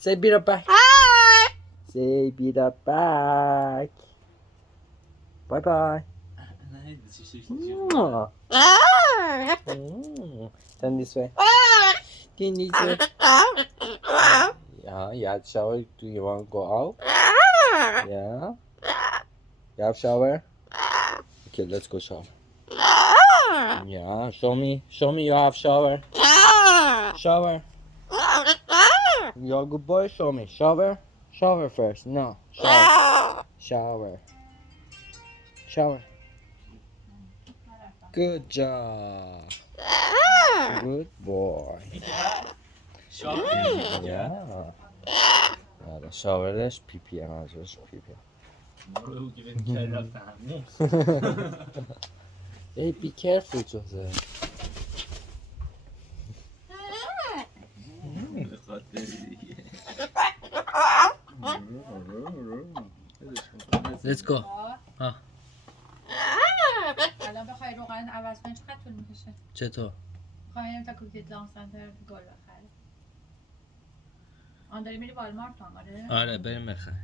Say be right back. Say be right back. Bye bye. Turn this way. Turn this way. Yeah, you had shower. Do you want to go out? Yeah. You have shower? Okay, let's go shower. Yeah, show me. Show me you have shower. Shower. You're a good boy. Show me. Shower. Shower first. No. Shower. Shower. Shower. Good job. Good boy. Yeah. آره شاورش پی پی ازش پی پی. Hey, be careful, Joseph. Let's go. ها. الان بخوای روغن عوض کنی چقدر طول میکشه؟ چطور؟ بخوای تا کوکیت لانگ سنتر گل بخری. آن داری میری والمارت هم آره؟ آره بریم بخیر.